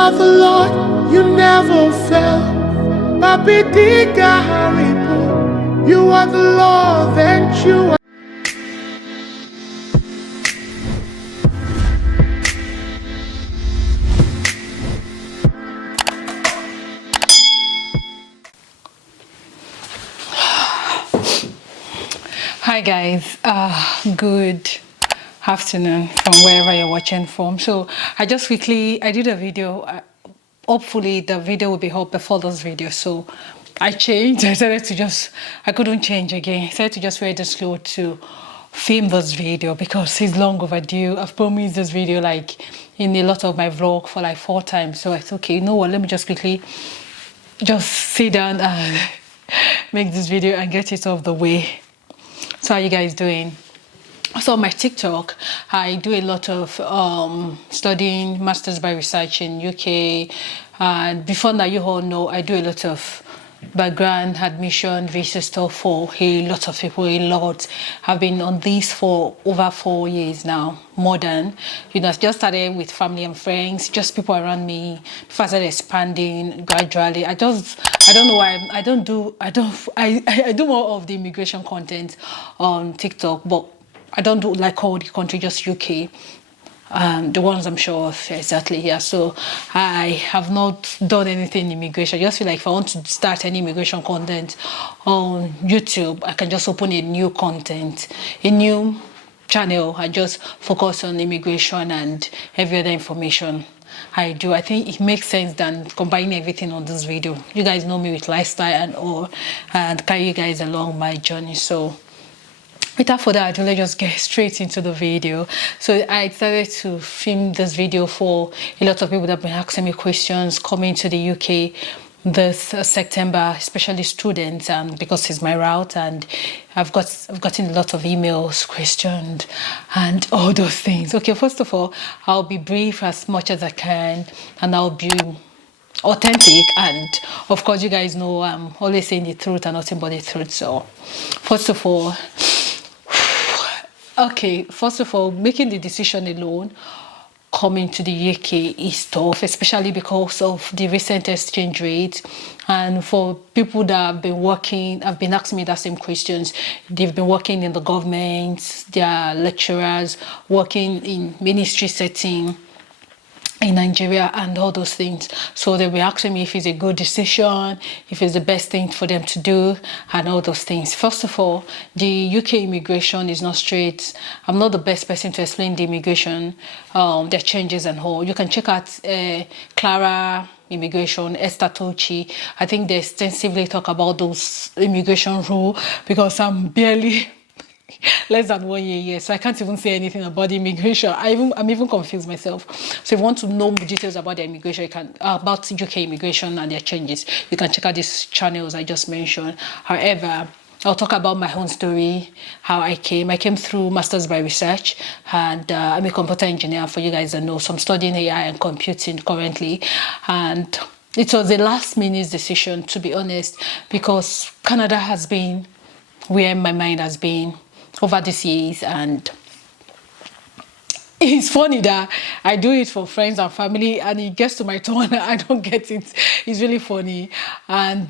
are the Lord, you never fail. Papi Diga Haribo, you are the Lord, and you are. Hi guys, good afternoon from wherever you're watching from. So I did a video. Hopefully the video will be up before this video. So I changed. I couldn't change again. I decided to just read slow to film this video because it's long overdue. I've promised this video like in a lot of my vlog for like 4 times. So I thought, okay, you know what, let me just quickly just sit down and make this video and get it off the way. So how are you guys doing? So on my TikTok, I do a lot of studying masters by research in UK, and before that, you all know I do a lot of background admission visa stuff for a lot of people. I've been on this for over 4 years now, more than, you know. I just started with family and friends, just people around me. Before I started expanding gradually, I don't know why I do more of the immigration content on TikTok, but I don't do like all the country, just UK. The ones I'm sure of exactly here. So I have not done anything in immigration. I just feel like if I want to start any immigration content on YouTube, I can just open a new channel and just focus on immigration and every other information I do. I think it makes sense than combining everything on this video. You guys know me with lifestyle and all, and carry you guys along my journey. So without further ado, let's just get straight into the video. So I decided to film this video for a lot of people that have been asking me questions coming to the UK this September, especially students, and because it's my route, and I've gotten a lot of emails, questions, and all those things. Okay, first of all, I'll be brief as much as I can, and I'll be authentic, and of course you guys know I'm always saying the truth and nothing but the truth. So first of all, making the decision alone coming to the UK is tough, especially because of the recent exchange rate. And for people that have been asking me that same questions. They've been working in the government, they are lecturers, working in ministry setting in Nigeria and all those things. So they'll be asking me if it's a good decision, if it's the best thing for them to do, and all those things. First of all, the UK immigration is not straight. I'm not the best person to explain the immigration, their changes and all. You can check out Clara immigration, Esther Tochi. I think they extensively talk about those immigration rule because I'm barely less than 1 year here, so I can't even say anything about the immigration. I'm even confused myself. So if you want to know details about the immigration, about UK immigration and their changes, you can check out these channels I just mentioned. However, I'll talk about my own story, how I came through masters by research, and I'm a computer engineer, for you guys that know. So I'm studying AI and computing currently, and it was a last minute decision, to be honest, because Canada has been where my mind has been over these years. And it's funny that I do it for friends and family, and it gets to my turn, I don't get it. It's really funny, and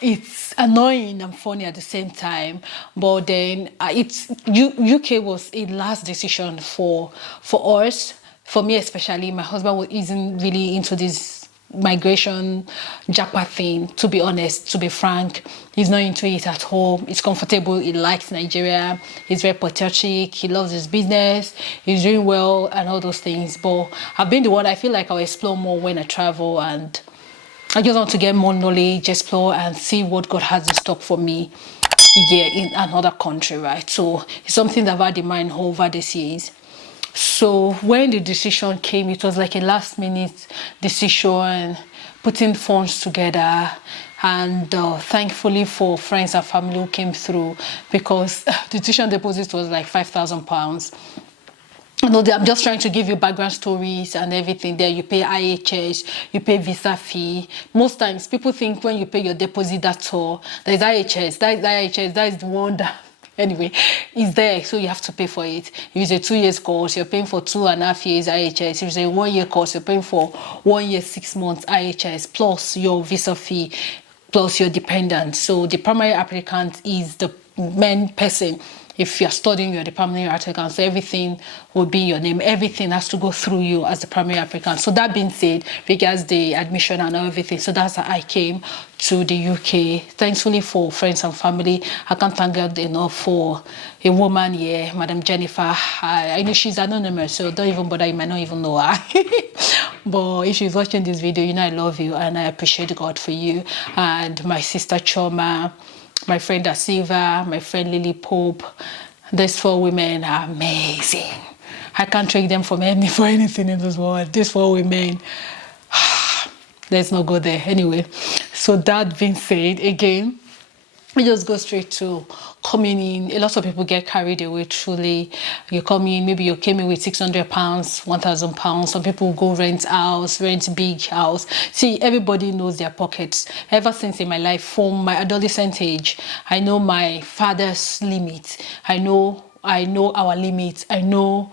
it's annoying and funny at the same time. But then UK was a last decision for us, for me especially. My husband isn't really into this migration japa thing, to be honest, to be frank. He's not into it at home. He's comfortable, he likes Nigeria, he's very patriotic, he loves his business, he's doing well and all those things. But I've been the one, I feel like I'll explore more when I travel, and I just want to get more knowledge, explore and see what God has in stock for me here in another country, right? So it's something that I've had in mind over these years. So when the decision came, it was like a last minute decision, putting funds together, and thankfully for friends and family who came through, because the tuition deposit was like £5,000. I'm just trying to give you background stories and everything there. You pay IHS, you pay visa fee. Most times people think when you pay your deposit, that's all. There's IHS, that is the one that Anyway, it's there, so you have to pay for it. If it's a 2 years course, you're paying for 2.5 years IHS. If it's a 1 year course, you're paying for 1 year 6 months IHS plus your visa fee plus your dependent. So the primary applicant is the main person. If you're studying, you're the primary applicant, so everything will be your name. Everything has to go through you as the primary applicant. So that being said, regards the admission and everything, so that's how I came to the UK. Thankfully for friends and family, I can't thank God enough for a woman here, Madam Jennifer. I know she's anonymous, so don't even bother, you might not even know her. But if she's watching this video, you know I love you and I appreciate God for you. And my sister Choma, my friend Asiva, my friend Lily Pope. These 4 women are amazing. I can't trade them for anything in this world. These 4 women, let's not go there. Anyway, so that being said, again, we just go straight to coming in. A lot of people get carried away, truly. You come in, maybe you came in with £600, £1,000. Some people go rent house, rent big house. See, everybody knows their pockets. Ever since in my life, from my adolescent age, I know my father's limits. I know our limits. I know...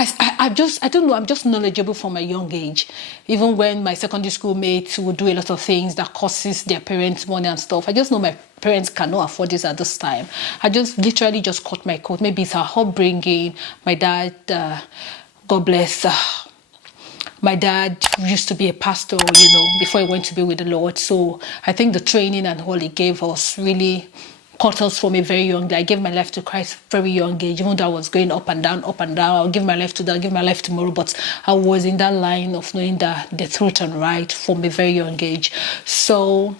I don't know, I'm just knowledgeable from a young age. Even when my secondary school mates would do a lot of things that costs their parents money and stuff, I just know my parents cannot afford this at this time. I just literally just cut my coat. Maybe it's our upbringing. My dad, God bless, my dad used to be a pastor, you know, before he went to be with the Lord. So I think the training and all he gave us really caught us from a very young age. I gave my life to Christ very young age, even though I was going up and down, up and down. I'll give my life to that, I'll give my life tomorrow. But I was in that line of knowing that the truth and right from a very young age. So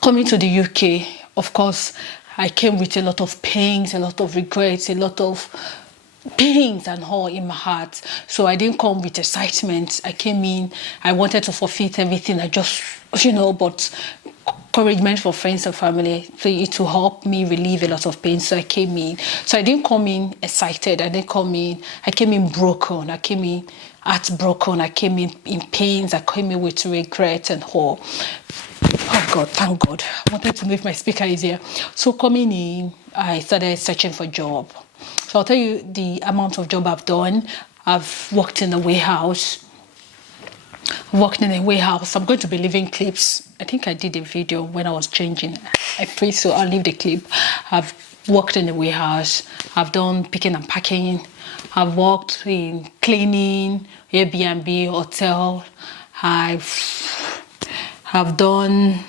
coming to the UK, of course, I came with a lot of pains, a lot of regrets, a lot of pains and all in my heart. So I didn't come with excitement. I came in, I wanted to forfeit everything. I just, you know, but encouragement for friends and family to help me relieve a lot of pain. So I came in. So I didn't come in excited. I came in broken. I came in heartbroken. I came in pains. I came in with regret and all. Oh God, thank God. I wanted to know if my speaker is here. So coming in, I started searching for a job. So I'll tell you the amount of job I've done. I've worked in a warehouse. I'm going to be leaving clips. I think I did a video when I was changing. I pray, so I'll leave the clip. I've worked in a warehouse. I've done picking and packing. I've worked in cleaning, Airbnb, hotel. I've done...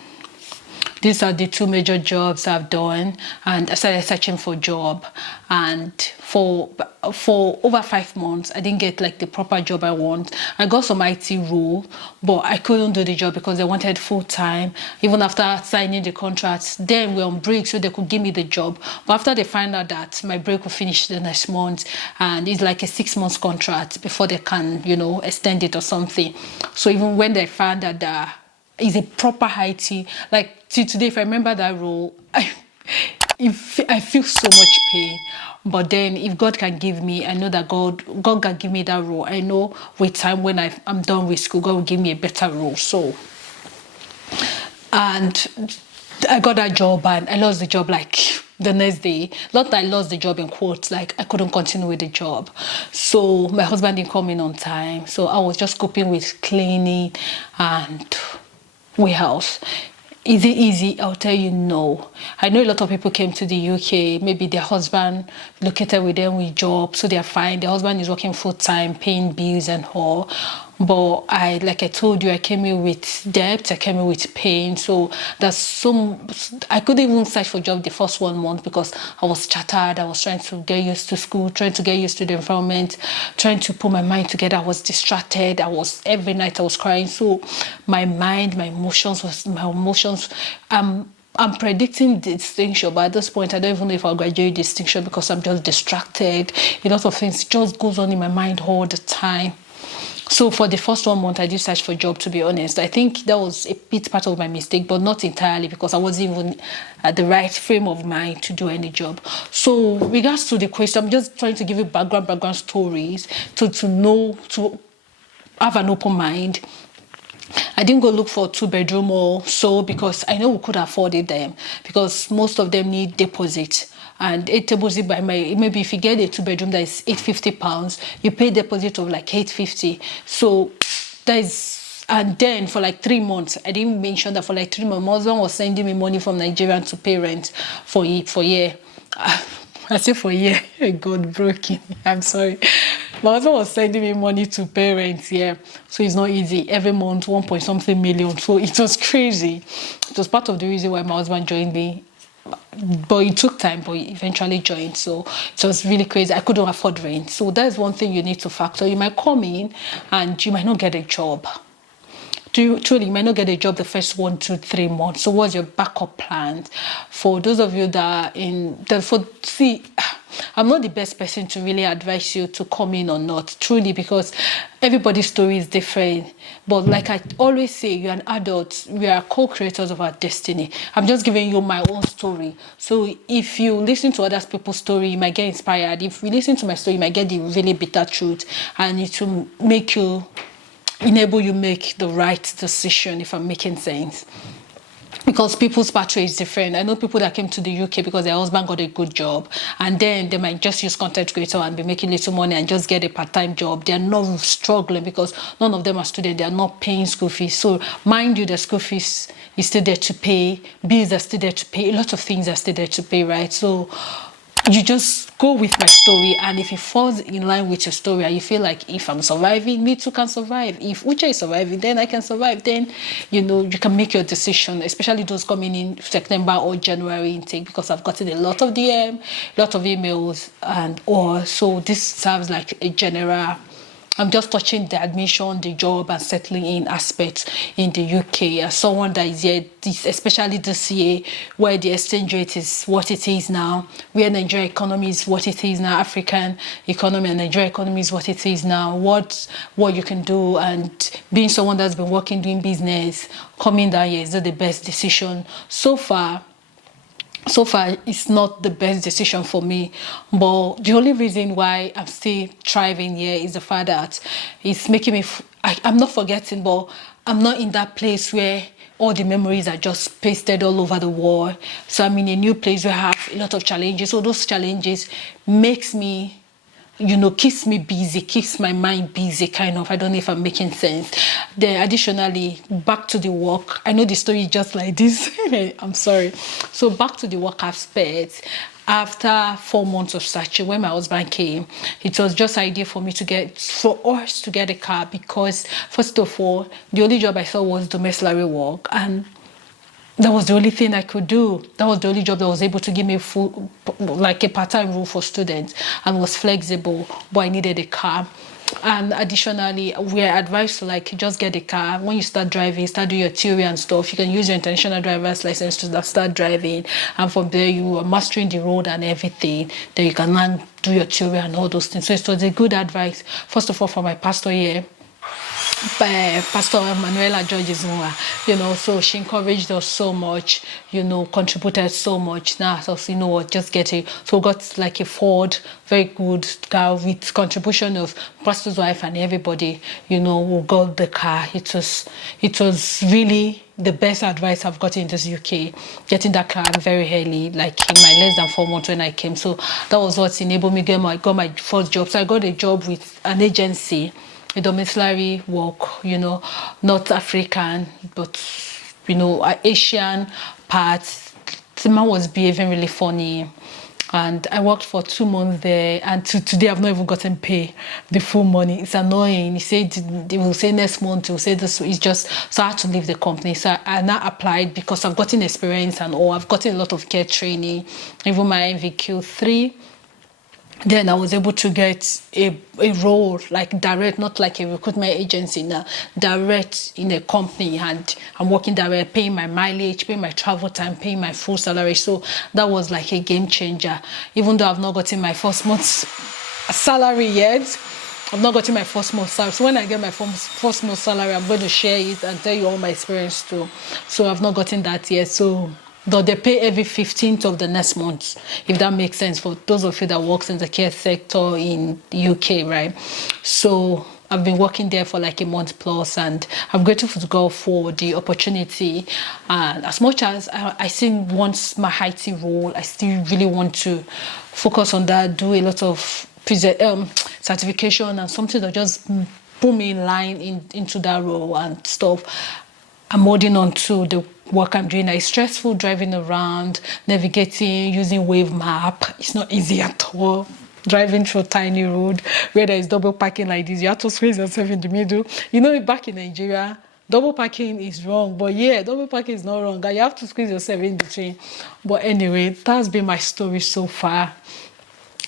These are the 2 major jobs I've done, and I started searching for a job. And for over 5 months, I didn't get like the proper job I want. I got some IT role, but I couldn't do the job because they wanted full time. Even after signing the contracts, then we're on break, so they could give me the job. But after they find out that my break will finish the next month, and it's like a 6 months contract before they can, you know, extend it or something. So even when they found out that is a proper IT, like till today, if I remember that role, I feel so much pain. But then if God can give me, I know that God can give me that role. I know with time when I'm done with school, God will give me a better role. So, and I got that job and I lost the job like the next day. Not that I lost the job in quotes, like I couldn't continue with the job. So my husband didn't come in on time. So I was just coping with cleaning and warehouse. Is it easy? I'll tell you no. I know a lot of people came to the UK, maybe their husband located with them with job, so they're fine. Their husband is working full time, paying bills and all. But like I told you, I came here with debt, I came here with pain. So I couldn't even search for a job the first 1 month because I was shattered. I was trying to get used to school, trying to get used to the environment, trying to put my mind together. I was distracted. Every night I was crying. So my mind, my emotions, I'm predicting distinction, but at this point, I don't even know if I'll graduate distinction because I'm just distracted. A lot of things just goes on in my mind all the time. So for the first 1 month, I did search for a job, to be honest. I think that was a bit part of my mistake, but not entirely because I wasn't even at the right frame of mind to do any job. So regards to the question, I'm just trying to give you background stories to know, to have an open mind. I didn't go look for 2-bedroom or so because I know we could afford it them, because most of them need deposit. And a deposit by maybe if you get a 2-bedroom that is £850, you pay deposit of like £850. So that is, and then for like 3 months, I didn't mention that for like 3 months, my husband was sending me money from Nigeria to pay rent for a year. I say for a year, God broken. I'm sorry. My husband was sending me money to pay rent, yeah. So it's not easy. Every month, 1 point something million. So it was crazy. It was part of the reason why my husband joined me. But it took time, but he eventually joined. So it was really crazy. I couldn't afford rent. So that's one thing you need to factor. You might come in and you might not get a job. Truly, you might not get a job the first 1 to 3 months. So what's your backup plan? For those of you that are see, I'm not the best person to really advise you to come in or not, truly, because everybody's story is different. But like I always say, you're an adult, we are co-creators of our destiny. I'm just giving you my own story. So if you listen to other people's story, you might get inspired. If you listen to my story, you might get the really bitter truth, and it will make you, enable you make the right decision, if I'm making sense. Because people's pathway is different. I know people that came to the UK because their husband got a good job, and then they might just use content creator and be making little money and just get a part-time job. They're not struggling because none of them are students. They're not paying school fees. So mind you, the school fees is still there to pay. Bills are still there to pay. A lot of things are still there to pay, right? So you just go with my story, and if it falls in line with your story and you feel like, if I'm surviving, me too can survive. If Uche is surviving, then I can survive. Then you can make your decision, especially those coming in September or January intake, because I've gotten a lot of DM, a lot of emails, and so this serves like a general, I'm just touching the admission, the job, and settling in aspects in the UK. As someone that is here, especially this year, where the exchange rate is what it is now, where Nigeria economy is what it is now, African economy and Nigeria economy is what it is now, what you can do, and being someone that's been working, doing business, coming down here is not the best decision so far. So far, it's not the best decision for me, but the only reason why I'm still thriving here is the fact that it's making me, I'm not forgetting, but I'm not in that place where all the memories are just pasted all over the wall. So I'm in a new place where I have a lot of challenges. So those challenges makes me, keeps me busy, keeps my mind busy, kind of. I don't know if I'm making sense. Then additionally, back to the work. I know the story is just like this. I'm sorry. So back to the work aspect. After 4 months of searching, when my husband came, it was just idea for us to get a car, because first of all, the only job I saw was domiciliary work, and that was the only thing I could do. That was the only job that was able to give me full, like a part-time role for students, and was flexible, but I needed a car. And additionally, we are advised to just get a car. When you start driving, start doing your theory and stuff, you can use your international driver's license to start driving, and from there you are mastering the road and everything. Then you can learn, do your theory and all those things. So it was a good advice, first of all, from my pastor here, Pastor Manuela George's, so she encouraged us so much, contributed so much. Now, so what, just get it. So we got like a Ford, very good car with contribution of pastor's wife and everybody. We got the car. It was really the best advice I've gotten in this UK, getting that car very early, like in my less than 4 months when I came. So that was what enabled me got my first job. So I got a job with an agency, a domiciliary work, North African, but, Asian parts. The man was behaving really funny. And I worked for 2 months there, and today I've not even gotten paid the full money. It's annoying. He said they will say next month, will say this. It's just, so I had to leave the company. So I now applied because I've gotten experience and I've gotten a lot of care training, even my MVQ3. Then I was able to get a role, like direct, not like a recruitment agency now, direct in a company, and I'm working direct, paying my mileage, paying my travel time, paying my full salary. So that was like a game changer. Even though I've not gotten my first month's salary yet, I've not gotten my first month's salary. So when I get my first month's salary, I'm going to share it and tell you all my experience too. So I've not gotten that yet. So though they pay every 15th of the next month, if that makes sense for those of you that works in the care sector in the UK, right? So I've been working there for like a month plus, and I'm grateful to God for the opportunity. And as much as I still want my IT role, I still really want to focus on that, do a lot of certification and something that just put me in line into that role and stuff. I'm holding on to the work I'm doing. It's stressful driving around, navigating, using wave map. It's not easy at all. Driving through a tiny road where there is double parking like this, you have to squeeze yourself in the middle. You know, back in Nigeria, double parking is wrong, but yeah, double parking is not wrong. You have to squeeze yourself in between. But anyway, that's been my story so far.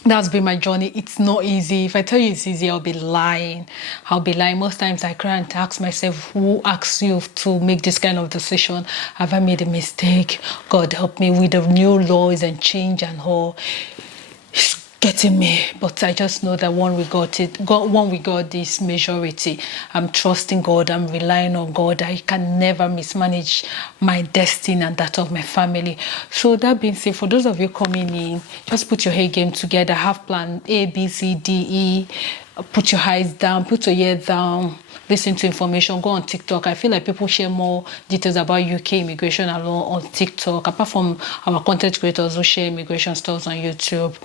That's been my journey. It's not easy. If I tell you it's easy, I'll be lying. Most times I cry and ask myself, who asks you to make this kind of decision? Have I made a mistake? God help me with the new laws and change and all. It's getting me, but I just know that when we got this majority, I'm trusting God, I'm relying on God. I can never mismanage my destiny and that of my family. So that being said, for those of you coming in, just put your head game together, have plan A, B, C, D, E, put your eyes down, put your ear down, listen to information, go on TikTok. I feel like people share more details about UK immigration alone on TikTok, apart from our content creators who share immigration stuff on YouTube.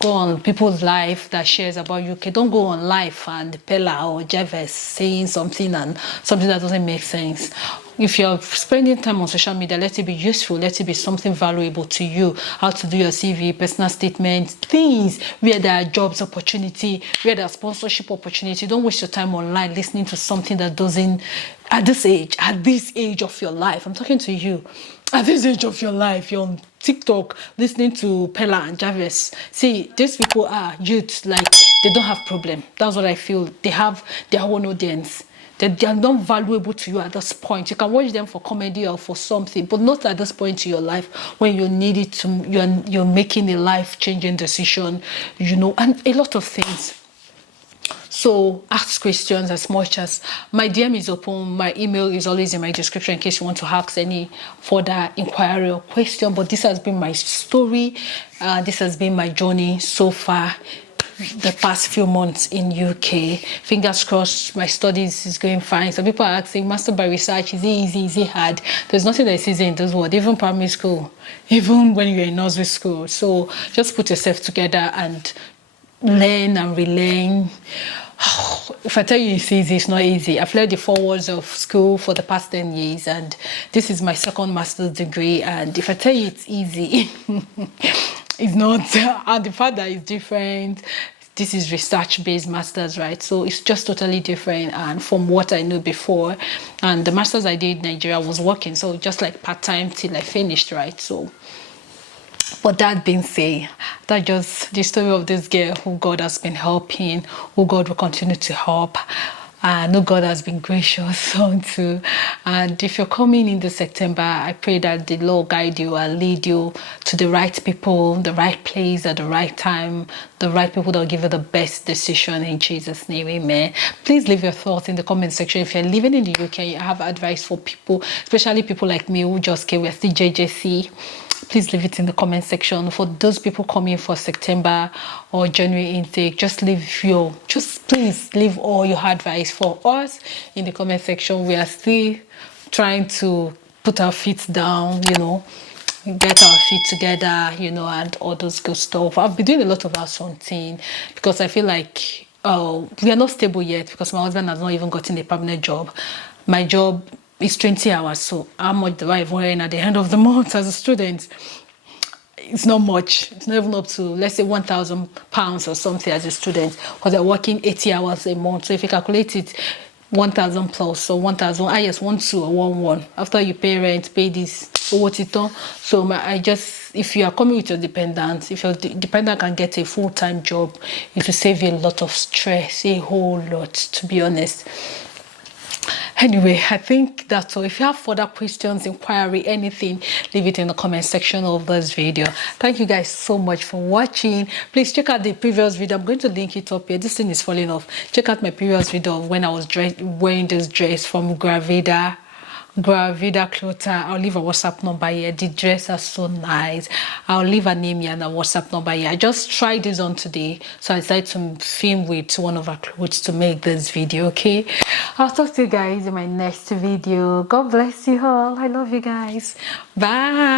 Go on people's life that shares about UK. Don't go on live and Pella or Jeves saying something and something that doesn't make sense. If you're spending time on social media, let it be useful, let it be something valuable to you. How to do your CV, personal statements, things where there are jobs opportunity, where there are sponsorship opportunity. Don't waste your time online listening to something that doesn't, at this age of your life. I'm talking to you. At this age of your life, you're on TikTok listening to Pella and Jarvis. See, these people are youth, like they don't have problem. That's what I feel. They have their own audience. They are not valuable to you at this point. You can watch them for comedy or for something, but not at this point in your life when you need it to. You're making a life-changing decision, you know, and a lot of things. So ask questions as much as my DM is open. My email is always in my description in case you want to ask any further inquiry or question. But this has been my story. This has been my journey so far the past few months in UK. Fingers crossed my studies is going fine. Some people are asking, master by research, is it easy, is it hard? There's nothing that is easy in this world, even primary school, even when you're in nursery school. So just put yourself together and learn and relearn. If I tell you it's easy, it's not easy. I've led the 4 walls of school for the past 10 years and this is my second master's degree, and if I tell you it's easy, it's not. And the fact that it's different, this is research-based masters, right? So it's just totally different and from what I knew before. And the masters I did in Nigeria was working, so just like part-time till I finished, right? So but that being said, that's just the story of this girl who God has been helping, who God will continue to help, and who God has been gracious unto. And if you're coming in this September, I pray that the Lord guide you and lead you to the right people, the right place at the right time, the right people that will give you the best decision in Jesus' name, amen. Please leave your thoughts in the comment section. If you're living in the UK, I have advice for people, especially people like me who just came, we're still JJC. Please leave it in the comment section. For those people coming for September or January intake, please leave all your advice for us in the comment section. We are still trying to put our feet down, you know, get our feet together, you know, and all those good stuff. I've been doing a lot of outsourcing because I feel like we are not stable yet because my husband has not even gotten a permanent job. My job is 20 hours, so how much do I earn at the end of the month as a student? It's not much. It's not even up to, let's say, £1,000 or something as a student, because they're working 80 hours a month. So if you calculate it, 1,000 plus, so 1,000, yes, 1,2 or 1,1. After you pay rent, pay this, what it on. So if you are coming with your dependent, if your dependent can get a full-time job, it will save you a lot of stress, a whole lot, to be honest. Anyway, I think that's all. If you have further questions, inquiry, anything, leave it in the comment section of this video. Thank you guys so much for watching. Please check out the previous video. I'm going to link it up here. This thing is falling off. Check out my previous video of when I was wearing this dress from Gravida Gravida Clotha. I'll leave a WhatsApp number here. The dress are so nice. I'll leave a name here and a WhatsApp number here. I just tried this on today, so I decided to film with one of our clothes to make this video. Okay, I'll talk to you guys in my next video. God bless you all. I love you guys. Bye.